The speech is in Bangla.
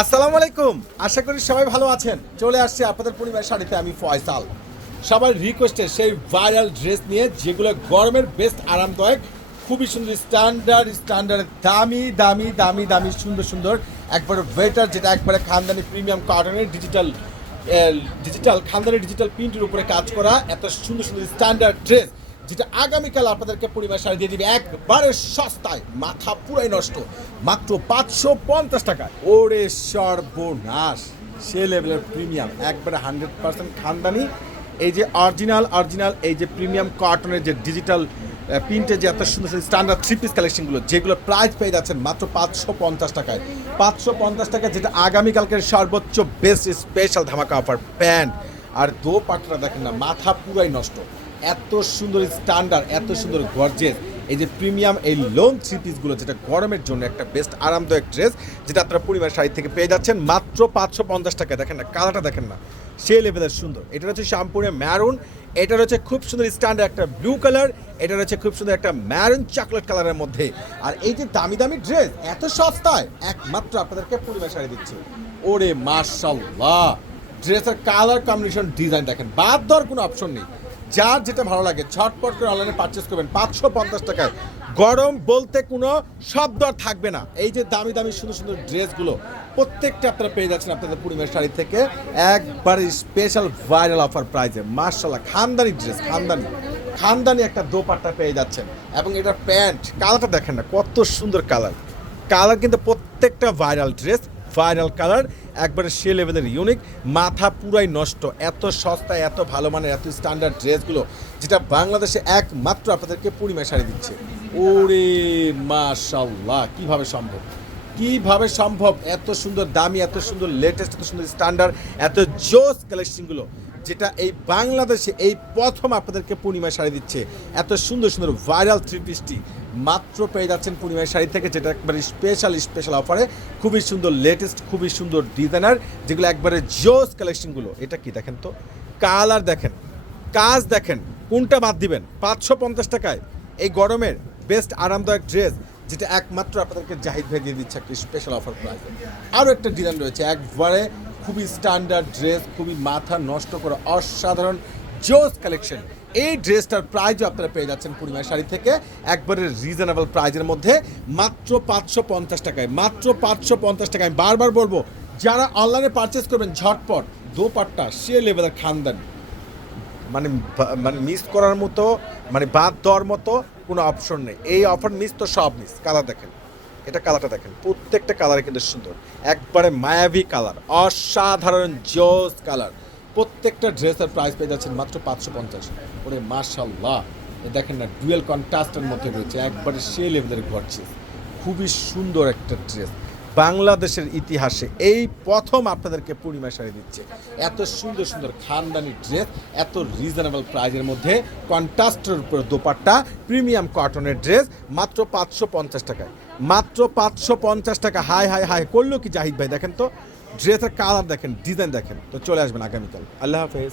আসসালামু আলাইকুম। আশা করি সবাই ভালো আছেন। চলে আসছে আপনাদের পরিবার শাড়িতে, আমি ফয়সাল। সবার রিকোয়েস্টে সেই ভাইরাল ড্রেস নিয়ে যেগুলো গরমের বেস্ট আরামদায়ক, খুবই সুন্দর স্ট্যান্ডার্ড স্ট্যান্ডার্ড দামি দামি দামি দামি, সুন্দর সুন্দর, একবারে ওয়েটার যেটা একবারে খানদানি প্রিমিয়াম কার্টনের ডিজিটাল ডিজিটাল খানদানি ডিজিটাল প্রিন্টের উপরে কাজ করা, এত সুন্দর সুন্দর স্ট্যান্ডার্ড ড্রেস যেটা আগামীকাল আপনাদেরকে পরিবার শাড়ি দিয়ে দিবে। একবারে সস্তায়, মাথা পুরাই নষ্ট। মাত্র পাঁচশো পঞ্চাশ টাকা। ওরে সর্বনাশ। সে লেভেলের প্রিমিয়াম একবারে হান্ড্রেড পার্সেন্ট খানদানি। এই যে অরিজিনাল অরিজিনাল এই যে প্রিমিয়াম কার্টনের যে ডিজিটাল প্রিন্টের যে এত সুন্দর সুন্দর স্ট্যান্ডার্ড থ্রি পিস কালেকশনগুলো যেগুলো প্রাইস পেয়ে যাচ্ছেন মাত্র পাঁচশো পঞ্চাশ টাকায়। পাঁচশো পঞ্চাশ টাকায় যেটা আগামীকালকের সর্বোচ্চ বেস্ট স্পেশাল ধামাকা অফার প্যান্ট। আর দো পাটটা দেখেন না, মাথা পুরাই নষ্ট। এত সুন্দর স্ট্যান্ডার্ড এত সুন্দর গর্জেস এই যে প্রিমিয়াম এই লোন থ্রি পিসগুলো যেটা গরমের জন্য একটা বেস্ট আরামদায়ক ড্রেস যেটা আপনারা পরিবার শাড়ি থেকে পেয়ে যাচ্ছেন মাত্র পাঁচশো পঞ্চাশ টাকা দেখেন না, কালারটা দেখেন না। সে লেভেলের সুন্দর। এটা হচ্ছে শ্যাম্পুরে ম্যারুন এটা হচ্ছে খুব সুন্দর স্ট্যান্ডার্ড একটা ব্লু কালার এটা হচ্ছে খুব সুন্দর একটা ম্যারুন চকলেট কালারের মধ্যে। আর এই যে দামি দামি ড্রেস এত সস্তায়, একমাত্র আপনাদেরকে পরিবার শাড়ি দিচ্ছে। ওরে মার্শাল্লাহ ড্রেসের কালার কম্বিনেশন ডিজাইন দেখেন, বাদ দেওয়ার কোনো অপশন নেই। যার যেটা ভালো লাগে ছটপট করে অনলাইনে পারচেস করবেন। পাঁচশো পঞ্চাশ টাকায়। গরম বলতে কোনো শব্দ আর থাকবে না। এই যে দামি দামি সুন্দর সুন্দর ড্রেসগুলো, প্রত্যেকটা আপনারা পেয়ে যাচ্ছেন আপনাদের পরিবার শাড়ি থেকে। একবারে স্পেশাল ভাইরাল অফার প্রাইজে মার্শাল্লাহ খানদানি ড্রেস খানদানি। খানদানি একটা দোপাট্টা পেয়ে যাচ্ছেন। এবং এটা প্যান্ট, কালারটা দেখেন না, কত সুন্দর কালার। কালার কিন্তু প্রত্যেকটা ভাইরাল ড্রেস ভাইরাল কালার একবারে সে লেভেলের ইউনিক মাথা পুরাই নষ্ট। এত সস্তা, এত ভালো মানের, এত স্ট্যান্ডার্ড ড্রেসগুলো যেটা বাংলাদেশে একমাত্র আপনাদেরকে পূর্ণিমায় শাড়ি দিচ্ছে। ওরে মাশাল্লাহ কীভাবে সম্ভব? কীভাবে সম্ভব? এত সুন্দর দামি, এত সুন্দর লেটেস্ট এত সুন্দর স্ট্যান্ডার্ড এত জোস কালেকশনগুলো যেটা এই বাংলাদেশে এই প্রথম আপনাদেরকে পূর্ণিমা শাড়ি দিচ্ছে। এত সুন্দর সুন্দর ভাইরাল থ্রি পিসটি মাত্র পেয়ে যাচ্ছেন পূর্ণিমা শাড়ি থেকে, যেটা একবারে স্পেশাল স্পেশাল অফারে খুবই সুন্দর লেটেস্ট খুবই সুন্দর ডিজাইনার যেগুলো একবারে জোস কালেকশনগুলো এটা কি দেখেন তো? কালার দেখেন, কাজ দেখেন, কোনটা বাদ দিবেন? পাঁচশো পঞ্চাশ টাকায়। এই গরমের বেস্ট আরামদায়ক ড্রেস যেটা একমাত্র আপনাদেরকে জাহিদ ভাই দিয়ে দিচ্ছে একটা স্পেশাল অফার প্রাইস আরও একটা ডিজাইন রয়েছে, একবারে খুবই স্ট্যান্ডার্ড ড্রেস খুবই মাথা নষ্ট করে অসাধারণ জোস কালেকশন এই ড্রেসটার প্রাইজও আপনারা পেয়ে যাচ্ছেন পূর্ণিমা শাড়ি থেকে। একবারে রিজনেবল প্রাইজের মধ্যে মাত্র পাঁচশো পঞ্চাশ টাকায়, মাত্র পাঁচশো পঞ্চাশ টাকায় আমি বারবার বলব, যারা অনলাইনে পারচেস করবেন ঝটপট, দোপাট্টা সে লেভেলের খানদান মানে মানে মিস করার মতো মানে বাদ দেওয়ার মতো কোনো অপশন নেই। এই অফার মিস তো সব মিস কাদা দেখেন। এটা কালারটা দেখেন, প্রত্যেকটা কালারে কিন্তু সুন্দর। একবারে মায়াবী কালার অসাধারণ জোস কালার প্রত্যেকটা ড্রেসের প্রাইস পেয়ে যাচ্ছেন মাত্র পাঁচশো পঞ্চাশ। ওরে মার্শাল্লাহ দেখেন না ডুয়েল কন্ট্রাস্টের মধ্যে রয়েছে, একবারে সে লেভেলের ঘরছে খুবই সুন্দর একটা ড্রেস বাংলাদেশের ইতিহাসে এই প্রথম আপনাদেরকে পূর্ণিমা শাড়ি দিচ্ছে। এত সুন্দর সুন্দর খানদানি ড্রেস, এত রিজনেবল প্রাইজের মধ্যে কন্ট্রাস্টের উপরে দোপাট্টা প্রিমিয়াম কটনের ড্রেস, মাত্র পাঁচশো পঞ্চাশ টাকায়। মাত্র পাঁচশো পঞ্চাশ টাকা, হাই হাই হাই করল কি জাহিদ ভাই? দেখেন তো, ড্রেসের কালার দেখেন ডিজাইন দেখেন। তো চলে আসবেন আগামীকাল। আল্লাহ হাফেজ।